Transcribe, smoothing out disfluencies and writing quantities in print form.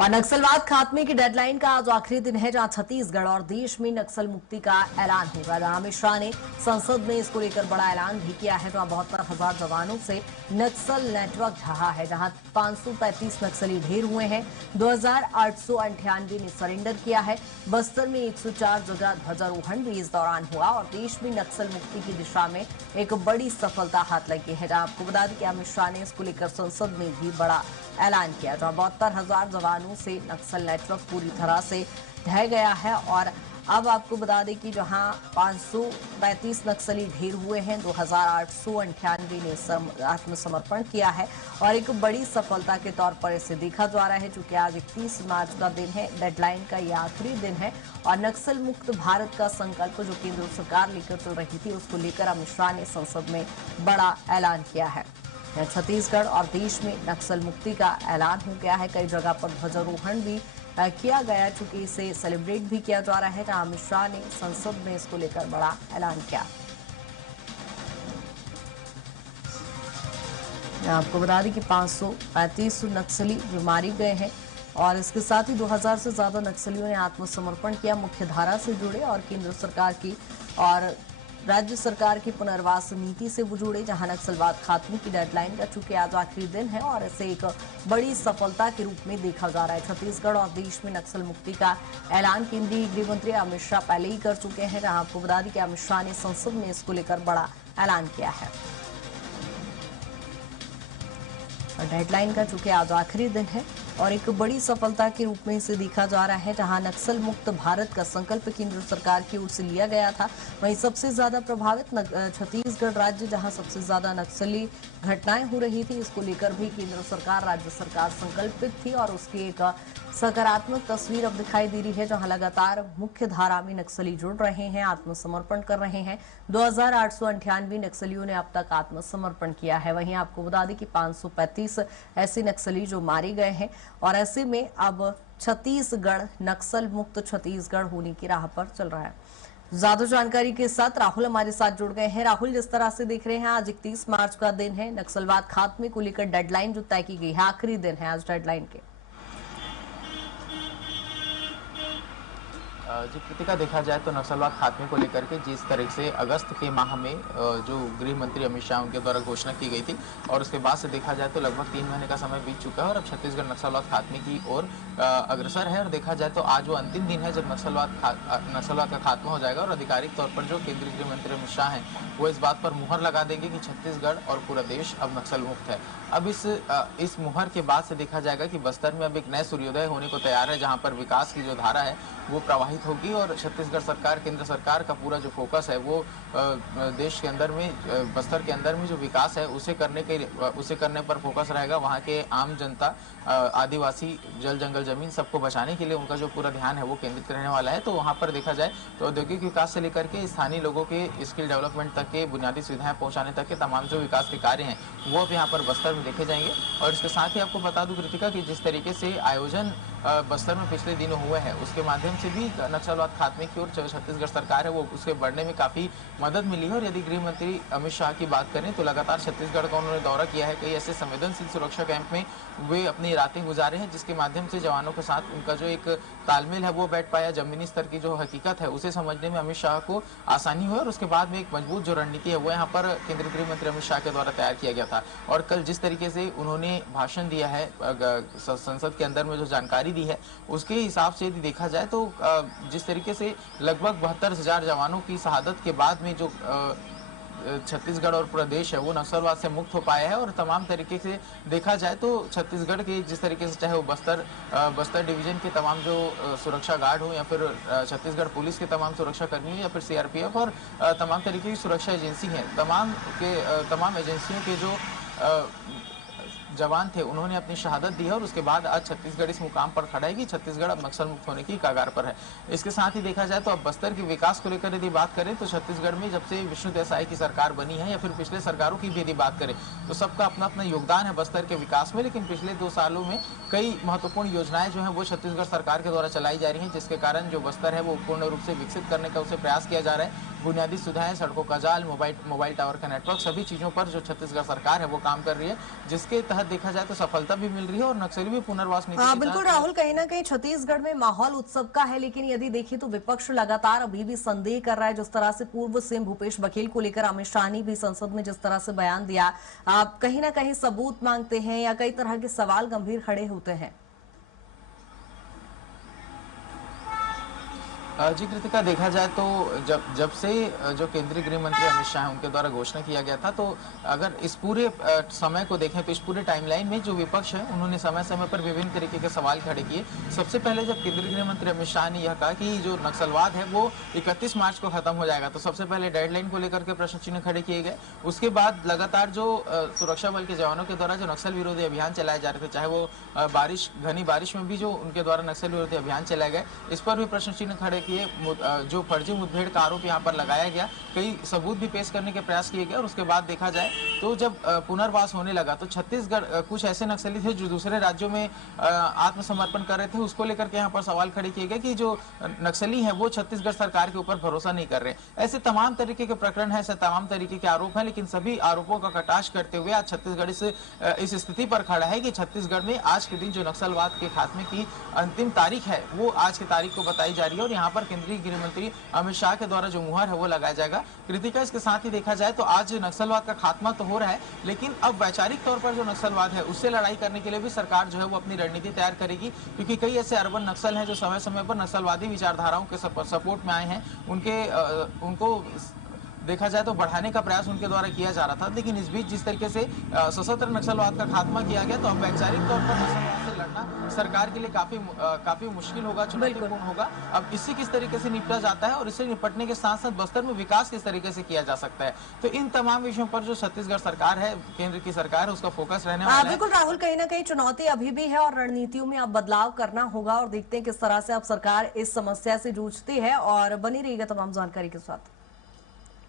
और नक्सलवाद खात्मे की डेडलाइन का आज आखिरी दिन है, जहां छत्तीसगढ़ और देश में नक्सल मुक्ति का ऐलान होगा। जहां अमित शाह ने संसद में इसको लेकर बड़ा ऐलान भी किया है। जहां 72,000 जवानों से नक्सल नेटवर्क ढहा है, जहां 535 नक्सली ढेर हुए हैं। 2,898 ने सरेंडर किया है। बस्तर में 104 जगह ध्वजारोहण भी इस दौरान हुआ और देश में नक्सल मुक्ति की दिशा में एक बड़ी सफलता हाथ लगी है। जहां आपको बता दें कि अमित शाह ने इसको लेकर संसद में भी बड़ा ऐलान किया, जहां 72,000 जवानों से नक्सल नेटवर्क पूरी तरह से ढह गया है। और अब आपको बता दें कि जहां 535 नक्सली ढेर हुए हैं, 2,898 ने आत्मसमर्पण किया है और एक बड़ी सफलता के तौर पर इसे देखा जा रहा है। चूंकि आज 31 मार्च का दिन है, डेडलाइन का ये आखिरी दिन है और नक्सल मुक्त भारत का संकल्प जो केंद्र सरकार लेकर चल रही थी, उसको लेकर अमित शाह ने संसद में बड़ा ऐलान किया है। छत्तीसगढ़ और देश में नक्सल मुक्ति का ऐलान हो गया है। कई जगह पर ध्वजारोहण भी किया गया, चूंकि इसे सेलिब्रेट भी किया जा रहा है। जहां अमित शाह ने संसद में इसको लेकर बड़ा ऐलान किया। आपको बता दें कि 535 नक्सली जो मारे गए हैं और इसके साथ ही 2000 से ज्यादा नक्सलियों ने आत्मसमर्पण किया, मुख्य धारा से जुड़े और केंद्र सरकार की और राज्य सरकार की पुनर्वास नीति से वो जुड़े। जहां नक्सलवाद खात्मे की डेडलाइन का चूंकि आज आखिरी दिन है और इसे एक बड़ी सफलता के रूप में देखा जा रहा है। छत्तीसगढ़ और देश में नक्सल मुक्ति का ऐलान केंद्रीय गृह मंत्री अमित शाह पहले ही कर चुके हैं। जहां आपको बता दें कि अमित शाह ने संसद में इसको लेकर बड़ा ऐलान किया है। डेडलाइन का चूंकि आज आखिरी दिन है और एक बड़ी सफलता के रूप में इसे देखा जा रहा है। जहां नक्सल मुक्त भारत का संकल्प केंद्र सरकार की ओर से लिया गया था, वहीं सबसे ज्यादा प्रभावित छत्तीसगढ़ राज्य, जहां सबसे ज्यादा नक्सली घटनाएं हो रही थी, इसको लेकर भी केंद्र सरकार, राज्य सरकार संकल्पित थी और उसकी एक सकारात्मक तस्वीर अब दिखाई दे रही है। जहां लगातार मुख्य धारा में नक्सली जुड़ रहे हैं, आत्मसमर्पण कर रहे हैं। 2,898 नक्सलियों ने अब तक आत्मसमर्पण किया है। वहीं आपको बता दें कि 535 ऐसे नक्सली जो मारे गए हैं और ऐसे में अब छत्तीसगढ़ नक्सल मुक्त छत्तीसगढ़ होने की राह पर चल रहा है। ज्यादा जानकारी के साथ राहुल हमारे साथ जुड़ गए हैं। राहुल, जिस तरह से देख रहे हैं, आज 31 मार्च का दिन है, नक्सलवाद खात्मे को लेकर डेडलाइन जो तय की गई है, आखिरी दिन है आज डेडलाइन के। जी कृतिका, देखा जाए तो नक्सलवाद खात्मे को लेकर के जिस तरह से अगस्त के माह में जो गृह मंत्री अमित शाह उनके द्वारा घोषणा की गई थी और उसके बाद से देखा जाए तो लगभग 3 महीने का समय बीत चुका है और अब छत्तीसगढ़ नक्सलवाद खात्मे की ओर अग्रसर है। और देखा जाए तो आज वो अंतिम दिन है जब नक्सलवाद का खात्मा हो जाएगा और आधिकारिक तौर पर जो केंद्रीय गृह मंत्री अमित शाह हैं वो इस बात पर मुहर लगा देंगे कि छत्तीसगढ़ और पूरा देश अब नक्सल मुक्त है। अब इस मुहर के बाद से देखा जाएगा कि बस्तर में अब एक नए सूर्योदय होने को तैयार है, जहाँ पर विकास की जो धारा है वो प्रवाहित होगी और छत्तीसगढ़ सरकार, केंद्र सरकार का पूरा जो फोकस है वो देश के अंदर में, बस्तर के अंदर में जो विकास है उसे करने पर फोकस रहेगा। वहाँ के आम जनता, आदिवासी, जल जंगल जमीन सबको बचाने के लिए उनका जो पूरा ध्यान है वो केंद्रित रहने वाला है। तो वहाँ पर देखा जाए तो औद्योगिक विकास से लेकर के स्थानीय लोगों के स्किल डेवलपमेंट तक के बुनियादी सुविधाएं पहुँचाने तक के तमाम जो विकास के कार्य हैं वो अब यहाँ पर बस्तर में देखे जाएंगे। और इसके साथ ही आपको बता दूं कृतिका कि जिस तरीके से आयोजन बस्तर में पिछले दिनों हुए हैं उसके माध्यम से भी नक्सलवाद खात्मे की ओर छत्तीसगढ़ सरकार है वो उसके बढ़ने में काफी मदद मिली है। और यदि गृह मंत्री अमित शाह की बात करें तो लगातार छत्तीसगढ़ का उन्होंने दौरा किया है, कई ऐसे संवेदनशील सुरक्षा कैंप में वे अपनी रातें गुजारे हैं, जिसके माध्यम से जवानों के साथ उनका जो एक तालमेल है वो बैठ पाया। जमीनी स्तर की जो हकीकत है उसे समझने में अमित शाह को आसानी हुई और उसके बाद में एक मजबूत जो रणनीति है वो यहाँ पर केंद्रीय गृह मंत्री अमित शाह के द्वारा तैयार किया गया था। और कल जिस तरीके से उन्होंने भाषण दिया है संसद के अंदर में, जो जानकारी दी है उसके हिसाब से यदि देखा जाए तो जिस तरीके से लगभग 72,000 जवानों की शहादत के बाद में जो छत्तीसगढ़ और प्रदेश है वो नक्सलवाद से मुक्त हो पाया है। और तमाम तरीके से देखा जाए तो छत्तीसगढ़ के जिस तरीके से, चाहे वो बस्तर डिवीजन के तमाम जो सुरक्षा गार्ड हो या फिर छत्तीसगढ़ पुलिस के तमाम सुरक्षा कर्मी हो या फिर सीआरपीएफ और तमाम तरीके की सुरक्षा एजेंसी हैं, तमाम एजेंसियों के जो जवान थे उन्होंने अपनी शहादत दी है और उसके बाद आज छत्तीसगढ़ इस मुकाम पर खड़ा है कि छत्तीसगढ़ अब नक्सल मुक्त होने की कगार पर है। इसके साथ ही देखा जाए तो अब बस्तर के विकास को लेकर यदि बात करें तो छत्तीसगढ़ में जब से विष्णु देसाई की सरकार बनी है या फिर पिछले सरकारों की भी यदि बात करें तो सबका अपना अपना योगदान है बस्तर के विकास में। लेकिन पिछले 2 सालों में कई महत्वपूर्ण योजनाएं जो है वो छत्तीसगढ़ सरकार के द्वारा चलाई जा रही है, जिसके कारण जो बस्तर है वो पूर्ण रूप से विकसित करने का उसे प्रयास किया जा रहा है। बुनियादी सुविधाएं, सड़कों का जाल, मोबाइल टावर का नेटवर्क, सभी चीजों पर जो छत्तीसगढ़ सरकार है वो काम कर रही है, जिसके तहत देखा जाए तो सफलता भी मिल रही है और नक्सली भी पुनर्वास नीति के बिल्कुल तहत। राहुल, कहीं ना कहीं छत्तीसगढ़ में माहौल उत्सव का है, लेकिन यदि देखें तो विपक्ष लगातार अभी भी संदेह कर रहा है। जिस तरह से पूर्व सीएम भूपेश बघेल को लेकर अमित शाह ने भी संसद में जिस तरह से बयान दिया, आप कहीं ना कहीं सबूत मांगते हैं या कई तरह के सवाल गंभीर खड़े होते हैं। जी कृतिका, देखा जाए तो जब से जो केंद्रीय गृह मंत्री अमित शाह उनके द्वारा घोषणा किया गया था, तो अगर इस पूरे समय को देखें तो इस पूरे टाइमलाइन में जो विपक्ष है उन्होंने समय समय पर विभिन्न तरीके के सवाल खड़े किए। सबसे पहले जब केंद्रीय गृह मंत्री अमित शाह ने यह कहा कि जो नक्सलवाद है वो 31 मार्च को खत्म हो जाएगा, तो सबसे पहले डेडलाइन को लेकर के प्रश्न चिन्ह खड़े किए गए। उसके बाद लगातार जो सुरक्षा बल के जवानों के द्वारा जो नक्सल विरोधी अभियान चलाए जा रहे थे, चाहे वो घनी बारिश में भी जो उनके द्वारा नक्सल विरोधी अभियान चलाए गए, इस पर भी प्रश्न चिन्ह खड़े किए। जो फर्जी मुठभेड़ का आरोप यहाँ पर लगाया गया, कई सबूत भी पेश करने के प्रयास किए गए। और उसके बाद देखा जाए तो जब पुनर्वास होने लगा तो छत्तीसगढ़ कुछ ऐसे नक्सली थे जो दूसरे राज्यों में आत्मसमर्पण कर रहे थे, उसको लेकर के यहाँ पर सवाल खड़े किए गए कि जो नक्सली हैं वो छत्तीसगढ़ सरकार के ऊपर भरोसा नहीं कर रहे। ऐसे तमाम तरीके के प्रकरण है, ऐसे तमाम तरीके के आरोप हैं, लेकिन सभी आरोपों का कटाक्ष करते हुए आज छत्तीसगढ़ इस स्थिति पर खड़ा है कि छत्तीसगढ़ में आज के दिन जो नक्सलवाद के खात्मे की अंतिम तारीख है वो आज की तारीख को बताई जा रही है और यहाँ पर केंद्रीय गृह मंत्री अमित शाह के द्वारा जो मुहर है वो लगाया जाएगा। कृतिका, इसके साथ ही देखा जाए तो आज नक्सलवाद का खात्मा तो हो रहा है, लेकिन अब वैचारिक तौर पर जो नक्सलवाद है उससे लड़ाई करने के लिए भी सरकार जो है वो अपनी रणनीति तैयार करेगी, क्योंकि कई ऐसे अर्बन नक्सल हैं जो समय समय पर नक्सलवादी विचारधाराओं के सपोर्ट में आए हैं। उनको देखा जाए तो बढ़ाने का प्रयास उनके द्वारा किया जा रहा था, लेकिन इस बीच जिस तरीके से सशस्त्र नक्सलवाद का खात्मा किया गया, तो अब वैचारिक तौर पर नक्सलवाद से लड़ना सरकार के लिए काफी मुश्किल होगा, चुनौतीपूर्ण होगा। अब इससे किस तरीके से निपटा जाता है और इससे निपटने के साथ साथ बस्तर में विकास किस तरीके से किया जा सकता है, तो इन तमाम विषयों पर जो छत्तीसगढ़ सरकार है, केंद्र की सरकार है, उसका फोकस रहने वाला है। बिल्कुल राहुल, कहीं ना कहीं चुनौती अभी भी है और रणनीतियों में अब बदलाव करना होगा और देखते हैं किस तरह से अब सरकार इस समस्या से जूझती है। और बनी रहेगा तमाम जानकारी के साथ।